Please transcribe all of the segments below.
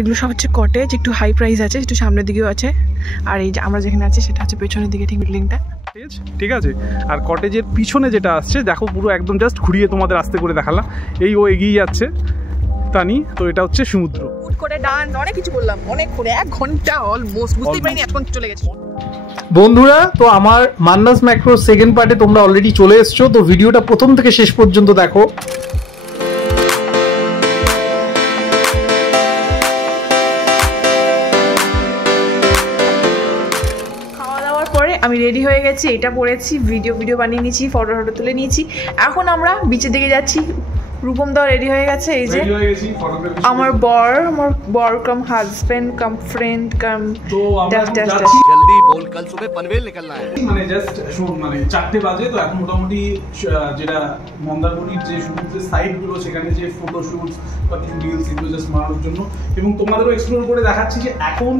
এগুলো সব হচ্ছে কটেজ, একটু হাই প্রাইস আছে, একটু সামনের দিকেও আছে। আর এই যে আমরা যেখানে আছি সেটা হচ্ছে পেছনের দিকে, ঠিক বিল্ডিংটা। ঠিক আছে, আর কটেজের পিছনে যেটা আসছে দেখো, পুরো একদম জাস্ট ঘুরিয়ে তোমাদের আস্তে করে দেখালাম। এই ও এগিয়ে যাচ্ছে তানি, তো এটা হচ্ছে সমুদ্র। ফুট করে ডান্স অনেক কিছু করলাম, অনেক করে 1 ঘন্টা অলমোস্ট, বুঝতেই পারিনি এখন চলে গেছে। বন্ধুরা, তো আমার মান্নাস ম্যাক্রো সেকেন্ড পার্টে তোমরা অলরেডি চলে এসছো, তো ভিডিওটা প্রথম থেকে শেষ পর্যন্ত দেখো। খাওয়া দাওয়ার পরে আমি রেডি হয়ে গেছি, এটা পরেছি, ভিডিও বানিয়ে নিয়েছি, ফটো তুলে নিয়েছি। এখন আমরা বিচের দিকে যাচ্ছি। রূপম দাও রেডি হয়ে গেছে, এই যে আমার বর কাম হাজবেন্ড কাম ফ্রেন্ড কাম जल्दी बोल, कल सुबह पनवेल निकलना है। মানে জাস্ট মানে 4টে বাজে, তো এখন মোটামুটি যেটা মন্দারমণির যে সমুদ্রের সাইড গুলো, সেখানে যে ফটোশুট বা কিছু রিলস এগুলো জাস্ট মারানোর জন্য, এবং তোমাদেরও এক্সপ্লোর করে দেখাচ্ছি যে এখন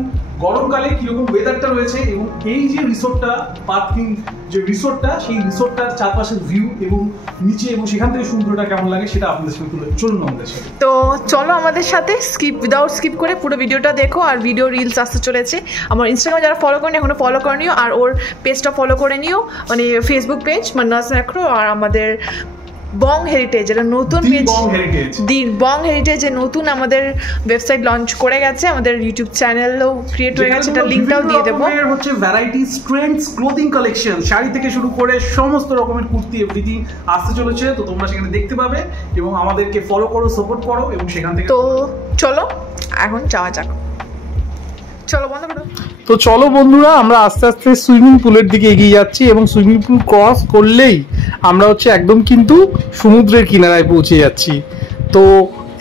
গরমকালে কিরকম ওয়েদারটা রয়েছে, এবং এই যে রিসোর্টটা, পার্কিং যে রিসোর্টটা, সেই রিসোর্টটার চারপাশের ভিউ এবং নিচে, এবং সেখান থেকে সমুদ্রটা কেমন লাগে সেটা আপনাদের সাথে তুলে চলুন আমাদের সাথে। তো চলো আমাদের সাথে, উইদাউট স্কিপ করে পুরো ভিডিওটা দেখো। আর ভিডিও রিলস আসতে চলেছে। আমার ইনস্টাগ্রামে যারা ফলো করেনি এখনো ফলো করে নিও, আর ওর পেজটা ফলো করে নিও, মানে ফেসবুক পেজ মান্নাস ম্যাক্রো। আর আমাদের বং হেরিটেজ, এটা নতুন পেজ, দি বং হেরিটেজ, নতুন আমাদের ওয়েবসাইট লঞ্চ করে গেছে, আমাদের ইউটিউব চ্যানেলও ক্রিয়েট হয়ে গেছে, এটা লিংকটাও দিয়ে দেবো। এর হচ্ছে variety strengths clothing collection, sari থেকে শুরু করে সমস্ত রকমের কুর্তি এভরিথিং আসতে চলেছে, তো তোমরা সেখানে দেখতে পাবে এবং আমাদেরকে ফলো করো, সাপোর্ট করো, এবং সেখান থেকে তো চলো এখন যাওয়া যাক। চলো বন্ধ করো। তো চলো বন্ধুরা, আমরা আস্তে আস্তে সুইমিং পুলের দিকে এগিয়ে যাচ্ছি, এবং সুইমিং পুল ক্রস করলেই আমরা হচ্ছে একদম কিন্তু সমুদ্রের কিনারায় পৌঁছে যাচ্ছি। তো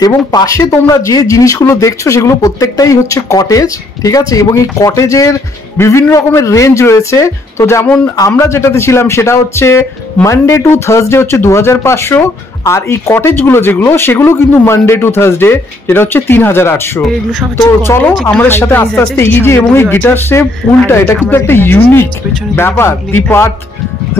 এবং পাশে তোমরা যে জিনিসগুলো দেখছো সেগুলো প্রত্যেকটাই হচ্ছে কটেজ, ঠিক আছে, এবং এই কটেজের বিভিন্ন রকমের রেঞ্জ রয়েছে। তো যেমন আমরা যেটাতে ছিলাম সেটা হচ্ছে মানডে টু থার্সডে হচ্ছে 2500, আর এই কটেজগুলো যেগুলো সেগুলো কিন্তু মানডে টু থার্সডে যেটা হচ্ছে 3800। তো চলো আমাদের সাথে আস্তে আস্তে এগিয়ে যাই। এবং এই গিটার শেপ পুলটা, এটা কিন্তু একটা ইউনিক ব্যাপার, দি পার্থ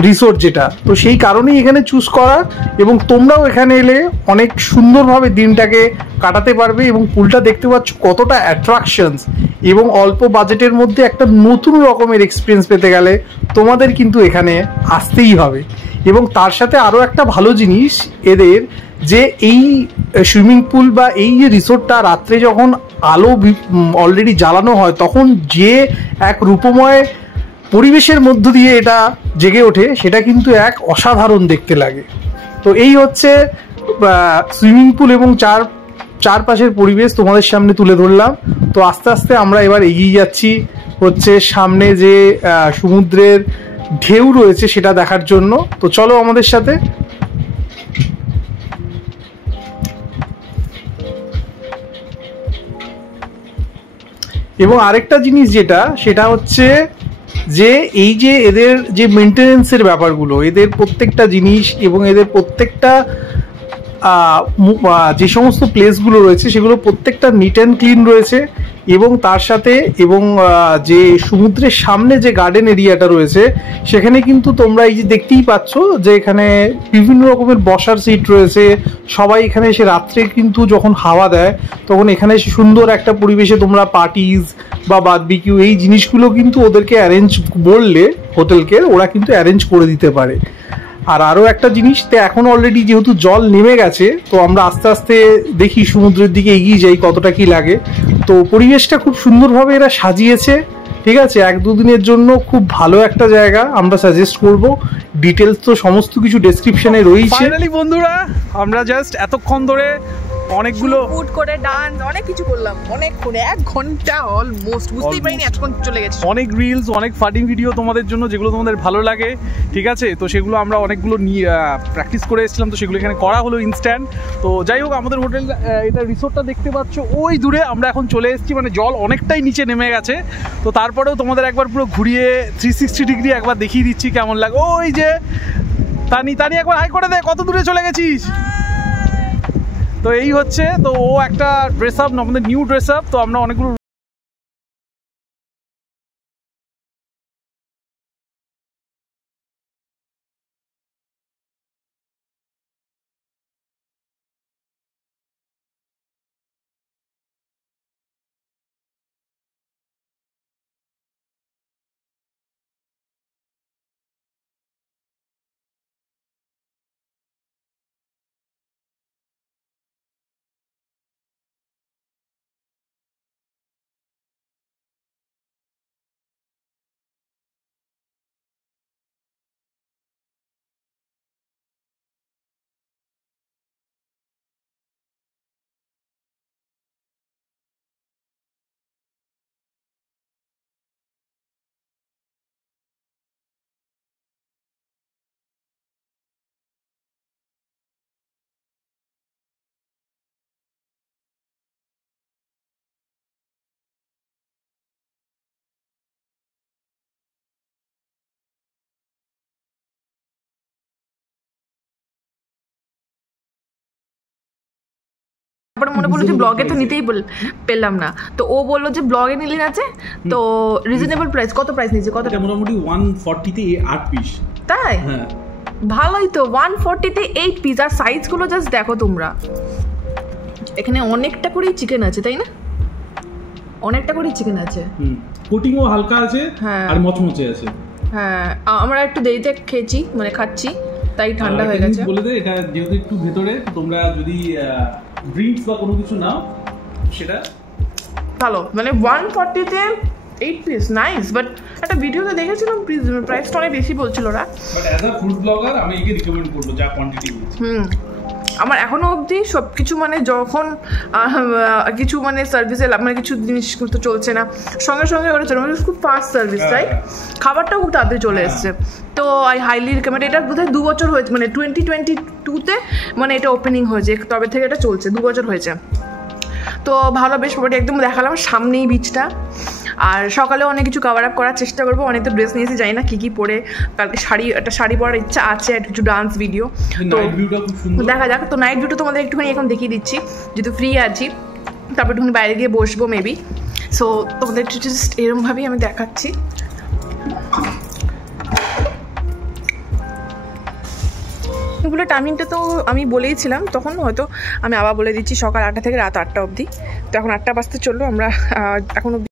রিসোর্ট যেটা, তো সেই কারণেই এখানে চুজ করা। এবং তোমরাও এখানে এলে অনেক সুন্দরভাবে দিনটাকে কাটাতে পারবে, এবং পুলটা দেখতে পাচ্ছ কতটা অ্যাট্রাকশনস, এবং অল্প বাজেটের মধ্যে একটা নতুন রকমের এক্সপিরিয়েন্স পেতে গেলে তোমাদের কিন্তু এখানে আসতেই হবে। এবং তার সাথে আরও একটা ভালো জিনিস এদের, যে এই সুইমিং পুল বা এই যে রিসোর্টটা রাত্রে যখন আলো অলরেডি জ্বালানো হয়, তখন যে এক রূপময় পরিবেশের মধ্য দিয়ে এটা জেগে ওঠে, সেটা কিন্তু এক অসাধারণ দেখতে লাগে। তো এই হচ্ছে সুইমিং পুল এবং চারপাশের পরিবেশ তোমাদের সামনে তুলে ধরলাম। তো আস্তে আস্তে আমরা এবার এগিয়ে যাচ্ছি হচ্ছে সামনে যে সমুদ্রের ঢেউ রয়েছে সেটা দেখার জন্য। তো চলো আমাদের সাথে। এবং আরেকটা জিনিস যেটা, সেটা হচ্ছে যে এই যে এদের যে মেনটেনেন্সের ব্যাপারগুলো, এদের প্রত্যেকটা জিনিস এবং এদের প্রত্যেকটা যে সমস্ত প্লেসগুলো রয়েছে সেগুলো প্রত্যেকটা নিট অ্যান্ড ক্লিন রয়েছে। এবং তার সাথে এবং যে সমুদ্রের সামনে যে গার্ডেন এরিয়াটা রয়েছে সেখানে কিন্তু তোমরা এই যে দেখতেই পাচ্ছ যে এখানে বিভিন্ন রকমের বসার সিট রয়েছে। সবাই এখানে এসে রাত্রে কিন্তু যখন হাওয়া দেয় তখন এখানে এসে সুন্দর একটা পরিবেশে তোমরা পার্টিজ বা বারবিকিউ এই জিনিসগুলো কিন্তু ওদেরকে অ্যারেঞ্জ বললে হোটেলকে ওরা কিন্তু অ্যারেঞ্জ করে দিতে পারে। আর আরও একটা জিনিস, তো এখন অলরেডি যেহেতু জল নেমে গেছে, তো আমরা আস্তে আস্তে দেখি সমুদ্রের দিকে এগিয়ে যাই কতটা কি লাগে। তো পরিবেশটা খুব সুন্দরভাবে এরা সাজিয়েছে, ঠিক আছে। 1-2 দিনের জন্য খুব ভালো একটা জায়গা, আমরা সাজেস্ট করব। ডিটেলস তো সমস্ত কিছু ডেসক্রিপশনে রয়েছে। ফাইনালি বন্ধুরা, আমরা জাস্ট এতক্ষণ ধরে অনেকগুলো ফুট করে ডান্স অনেক কিছু করলাম, অনেকক্ষণ 1 ঘন্টা অলমোস্ট, বুঝতেই পারিনি এতক্ষণ চলে গেছে। অনেক রিলস, অনেক ফাটিং ভিডিও তোমাদের জন্য, যেগুলো তোমাদের ভালো লাগে, ঠিক আছে। তো সেগুলো আমরা অনেকগুলো নিয়ে প্র্যাকটিস করে এসেছিলাম, তো সেগুলো এখানে করা হলো ইনস্ট্যান্ট। তো যাই হোক, আমাদের হোটেল এটা রিসোর্টটা দেখতে পাচ্ছ ওই দূরে, আমরা এখন চলে এসেছি, মানে জল অনেকটাই নিচে নেমে গেছে। তো তারপরেও তোমাদের একবার পুরো ঘুরিয়ে 360 ডিগ্রি একবার দেখিয়ে দিচ্ছি কেমন লাগে। ওই যে তানি একবার হাই করে দে, কত দূরে চলে গেছিস। তো এই হচ্ছে, তো ও একটা ড্রেস আপ, আমাদের নিউ ড্রেস আপ, তো আমরা অনেকগুলো তারপরে মনে পড়লো যে ব্লগে তো নিতেই পেলাম না, তো ও বললো যে ব্লগে নিলেন আছে তো রিজনেবল প্রাইস। কত প্রাইস নিয়েছে? কত? মোটামুটি 140 তে 8 পিস। তাই? হ্যাঁ ভালোই তো, 140 তে 8 পিস। আর সাইজগুলো জাস্ট দেখো তোমরা, এখানে অনেকটা করেই চিকেন আছে তাই না? অনেকটা করেই চিকেন আছে, কোটিংও হালকা আছে আর মচমচে আছে। হ্যাঁ আমরা একটু দেরিতে খেয়েছি, মানে খাচ্ছি, তাই ঠান্ডা হয়ে গেছে। বলে দে, এটা যেহেতু একটু ভেতরে, তোমরা যদি ড্রিঙ্কস বা কোনো কিছু নাও সেটা ভালো, মানে 140 তে 8 পিস নাইস। বাট একটা ভিডিওতে দেখেছিলাম প্রাইসটা অনেক বেশি বলছিল ওরা, but as a food blogger আমি একে রিকমেন্ড করব যা কোয়ান্টিটি। আমার এখনো অবধি সব কিছু মানে যখন কিছু মানে সার্ভিসে মানে কিছু জিনিস তো চলছে না সঙ্গে সঙ্গে ওরা চলে, খুব ফাস্ট সার্ভিস তাই খাবারটাও খুব তাড়াতাড়ি চলে এসছে। তো আই হাইলি রিকমেন্ড। এটা বোধহয় 2 বছর হয়েছে, মানে 2022-তে মানে এটা ওপেনিং হয়েছে, তবে থেকে এটা চলছে, 2 বছর হয়েছে। তো ভালো, বেশ প্রপার্টি একদম দেখালাম, সামনেই বিচটা। আর সকালেও অনেক কিছু কভার আপ করার চেষ্টা করবো, অনেক তো ড্রেস নিয়েছি, জানি না কী কী পরে, কালকে একটা শাড়ি পরার ইচ্ছা আছে, আর কিছু ডান্স ভিডিও, তো দেখা যাক। তো নাইট ভিউটা তোমাদের একটুখানি এখন দেখিয়ে দিচ্ছি, যেহেতু ফ্রি আছি, তারপর একটুখানি বাইরে গিয়ে বসবো মেবি। সো তোমাদের একটু জাস্ট এরকমভাবেই আমি দেখাচ্ছি। এগুলো টাইমিংটা তো আমি বলেইছিলাম তখন, হয়তো আমি আবার বলে দিচ্ছি, সকাল 8টা থেকে রাত 8টা অবধি। তো এখন 8টা বাজতে চললো, আমরা এখন অবধি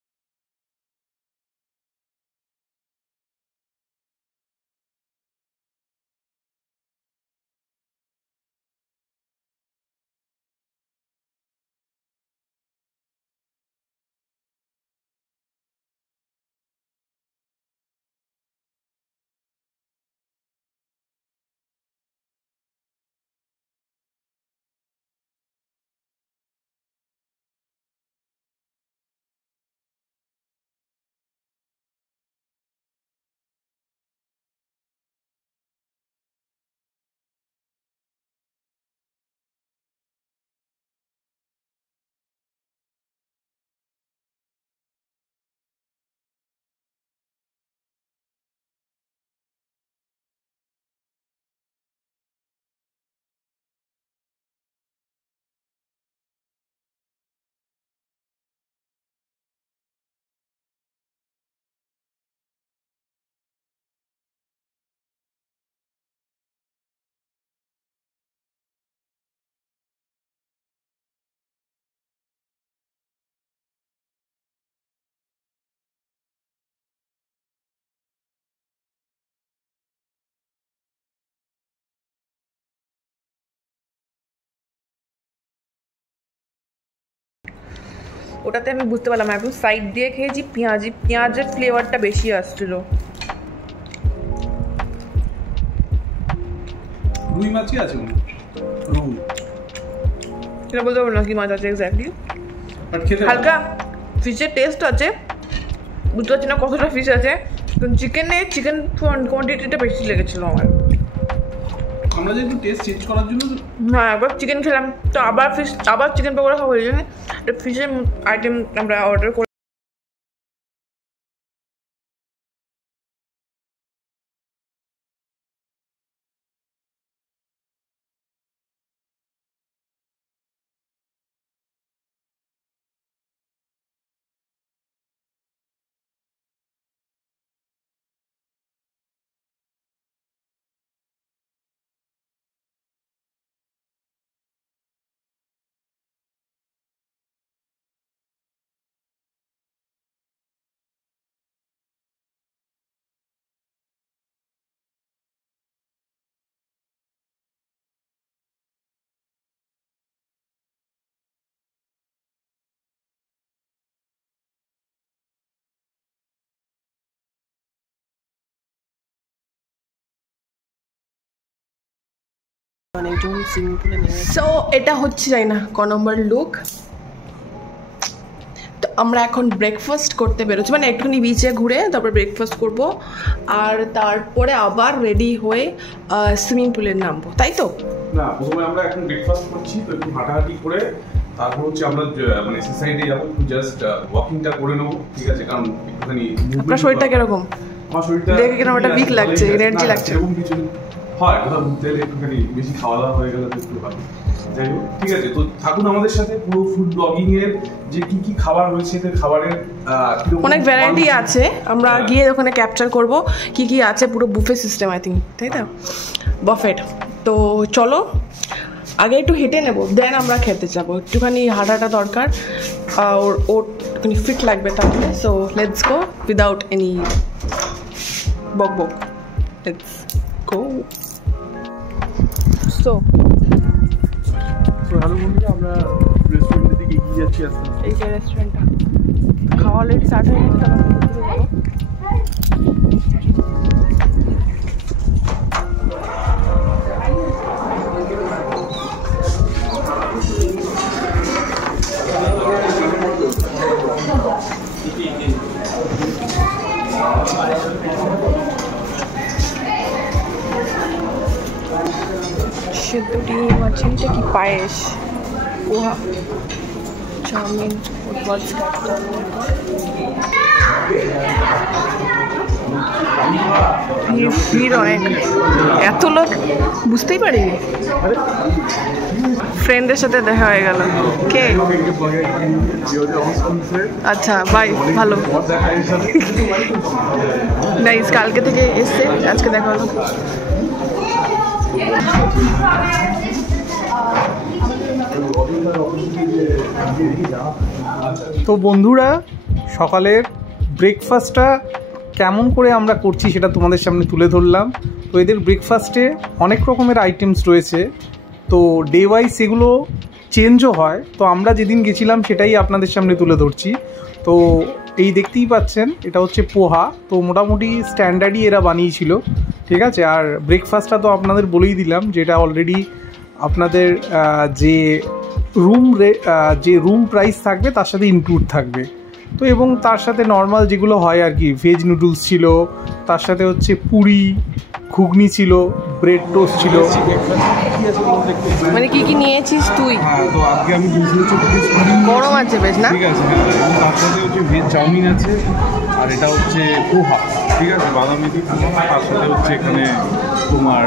ওটাতে আমি বুঝতে পারলাম, একদম সাইড দিয়ে খেয়েছি, পেঁয়াজের ফ্লেভারটা বেশি আসছিল। রুই মাছই আছে, রুই এটা বলতে পারবো না কি মাছ আছে এক্স্যাক্টলি, হালকা ফিশের টেস্ট আছে, বুঝতে পারছি না কতটা ফিশ আছে। চিকেন কোয়ান্টিটিটা বেশি লেগেছিলো আমার। আমরা যেহেতু টেস্ট চেঞ্জ করার জন্য, হ্যাঁ একবার চিকেন খেলাম, তো আবার চিকেন পকোড়া খাবো, এই জন্য একটা ফিশের আইটেম আমরা অর্ডার করে। সো এটা হচ্ছে যাই না ক নম্বর লুক। তো আমরা এখন ব্রেকফাস্ট করতে বেরোচ্ছি, মানে একটুখানি বিচে ঘুরে তারপর ব্রেকফাস্ট করব, আর তারপরে আবার রেডি হয়ে সুইমিং পুলে নামবো, তাই তো? না, প্রথমে আমরা এখন ব্রেকফাস্ট করছি, তো একটু হাঁটাহাঁটি করে তারপর হচ্ছে আমরা মানে এক্সারসাইজে যাবো, জাস্ট ওয়াকিংটা করে নেবো, ঠিক আছে? কারণ একটুখানি আপনার শরীরটা কিরকম? আমার শরীরটা দেখে কিরকম একটা উইক লাগছে, এনার্জি লাগছে, এরকম কিছু হয় কোথাও ঘুরতে এলে একটুখানি বেশি খাওয়া দাওয়া হয়ে গেলে একটু ভালো। যাই হোক, ঠিক আছে, তো থাকুন আমাদের সাথে পুরো ফুড ব্লগিং এর যে কি কি খাবার রয়েছে, এদের খাবারের অনেক ভ্যারাইটি আছে, আমরা গিয়ে ওখানে ক্যাপচার করব কি কি আছে, পুরো বুফে সিস্টেম আই থিঙ্ক, তাই তো বাফেট। তো চলো আগে একটু হেঁটে নেব, দেন আমরা খেতে যাবো, একটুখানি হাঁটাটা দরকার, ওর একটুখানি ফিট লাগবে তাহলে। So let's go without any বক বক, লেটস গো। সো হ্যালো বন্ধুরা, আমরা রেস্টুরেন্টের দিকে এগিয়ে যাচ্ছি আস্তে আস্তে। এই যে রেস্টুরেন্টটা, খাওয়া অলরেডি স্টার্ট হয়ে গেছে, সিদ্ধ ডিম আছে, এটা কি পায়েস, পোহা, চাউমিন, ভিড় অনেক, এত লোক বুঝতেই পারিনি। ফ্রেন্ডের সাথে দেখা হয়ে গেল। কে? আচ্ছা বাই, ভালো নাইস, কালকে থেকে এসছে, আজকে দেখা হলো। তো বন্ধুরা, সকালের ব্রেকফাস্টটা কেমন করে আমরা করছি সেটা তোমাদের সামনে তুলে ধরলাম। তো এদের ব্রেকফাস্টে অনেক রকমের আইটেমস রয়েছে, তো ডে ওয়াইজ সেগুলো চেঞ্জও হয়। তো আমরা যেদিন গেছিলাম সেটাই আপনাদের সামনে তুলে ধরছি। তো এই দেখতেই পাচ্ছেন, এটা হচ্ছে পোহা। তো মোটামুটি স্ট্যান্ডার্ডই এরা বানিয়েছিল, ঠিক আছে। আর ব্রেকফাস্টটা তো আপনাদের বলেই দিলাম, যেটা অলরেডি আপনাদের যে রুম প্রাইস থাকবে তার সাথে ইনক্লুড থাকবে। তো এবং তার সাথে নর্মাল যেগুলো হয় আর কি, ভেজ নুডলস ছিল, তার সাথে হচ্ছে পুরি, ঘুগনি ছিল, ব্রেড টোস্ট ছিল। মানে কি কি নিয়েছিস তুই? হ্যাঁ, তো আজকে আমি বুঝতে গরম আছে বেশ না? ঠিক আছে, হ্যাঁ, এবং তার সাথে হচ্ছে ভেজ চাউমিন আছে, আর এটা হচ্ছে পোহা, ঠিক আছে, বাদামি দিয়ে পোহা। তার সাথে হচ্ছে এখানে তোমার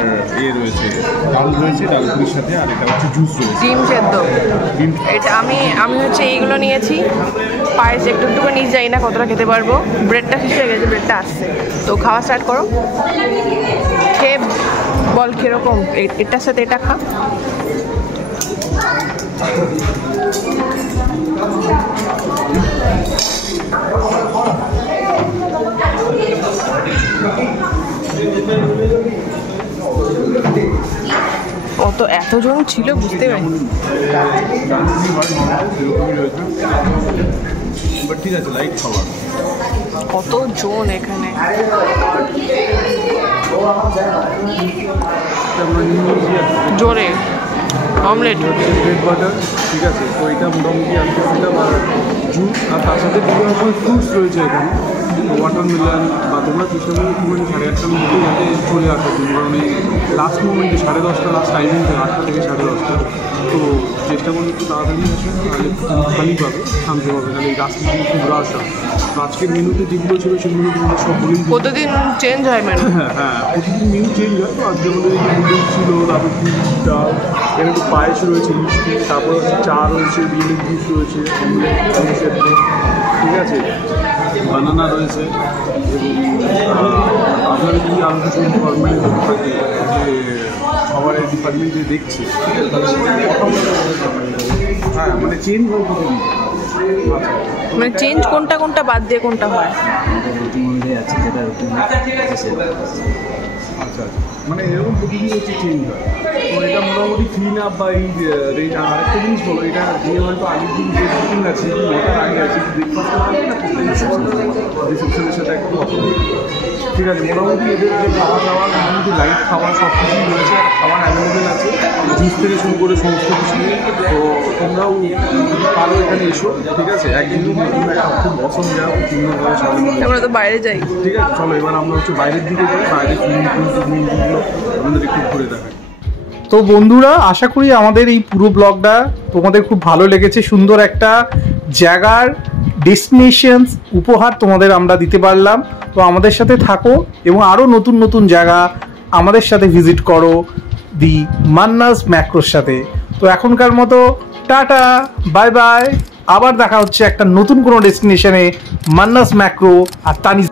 রয়েছে, ডাল রয়েছে, ডাল পুরির সাথে, আর এটা হচ্ছে জুস রয়েছে, ডিম সেদ্ধ। এটা আমি হচ্ছে এইগুলো নিয়েছি, পায়েস একটু একটু করে নিয়ে যাই না কতটা খেতে পারবো। ব্রেডটা শেষ হয়ে গেছে, ব্রেডটা আসছে, তো খাওয়া স্টার্ট করো। খেয়ে বল কিরকম, এটার সাথে এটা খা। এতজন ছিল বুঝতে পারি। ঠিক আছে, লাইট খাবার। কতজন এখানে, জোরে অমলেট, ব্রেড বাটার, ঠিক আছে। তো এটা মোটামুটি আনতেছিলাম, আর জুস, আর তার সাথে বিভিন্ন রকম ফ্রুটস রয়েছে এখানে, ওয়াটারমেলন, বা তোমরা চেষ্টা করো একটুখানি 8:30টার মধ্যে যাতে চলে আসো, কারণ এই লাস্ট মোমেন্টে 10:30 লাস্ট টাইমিং, 8টা থেকে 10:30। তো চেষ্টা করলে একটু তাড়াতাড়ি আসো, তাহলে খালি পাবে, শান্তি পাবে, তাহলে এই রাস্তা দিয়ে খুব রাশ হয়। তো আজকের মেনুতে যেগুলো ছিল সেগুলো তোমাদের সব বলেই। প্রতিদিন চেঞ্জ হয় মেনু? হ্যাঁ, প্রতিদিন মেনু চেঞ্জ হয়। তো আজকে আমাদের নুডলস ছিল, তারপর ডাল, এখানে একটু পায়েস রয়েছে, মিষ্টি, তারপর হচ্ছে চা রয়েছে, ডিমের জুস রয়েছে, অমলেট, সেদ্ধ, ঠিক আছে, বানানা রয়েছে, এবং আপনারা যদি আরও কিছু ডিপার্টমেন্টে থাকে যে খাবারের ডিপার্টমেন্টে দেখছে, হ্যাঁ, মানে চেঞ্জ হয় প্রতিদিন। মানে চেঞ্জ কোনটা কোনটা বাদ দিয়ে কোনটা হয়? আচ্ছা, মানে এরকম প্রতিদিন হচ্ছে চেঞ্জ হয়। তো এটা মোটামুটি ক্লিন আপ বা এই রেট। আরেকটা জিনিস বলো, এটা যে হয়তো আগের দিন যে বুকিং আছে, 9টার আগে আছে, রিসেপশনের সাথে একটু কথা বলি, ঠিক আছে। মোটামুটি এদের যে খাওয়া দাওয়া, মোটামুটি লাইট খাওয়া সব কিছুই রয়েছে, খাবার অ্যাভেলেবেল আছে, জুস থেকে শুরু করে সমস্ত কিছু। তো তোমরাও যদি পারো এখানে এসো, ঠিক আছে। একদিন যদি একটা খুব অসম যাও, সুন্দরভাবে সবাই আমরা তো বাইরে যাই, ঠিক আছে। চলো এবার আমরা হচ্ছে বাইরের দিকে যাই, বাইরে সুইমিং পুলগুলো আমাদের একটু ঘুরে দেখাই। তো বন্ধুরা, আশা করি আমাদের এই পুরো ব্লগটা তোমাদের খুব ভালো লেগেছে। সুন্দর একটা জায়গার ডেস্টিনেশনস উপহার তোমাদের আমরা দিতে পারলাম। তো আমাদের সাথে থাকো এবং আরও নতুন নতুন জায়গা আমাদের সাথে ভিজিট করো দি মান্নাস ম্যাক্রোর সাথে। তো এখনকার মতো টাটা, বাই বাই, আবার দেখা হচ্ছে একটা নতুন কোনো ডেস্টিনেশনে মান্নাস ম্যাক্রো আর তানিজ।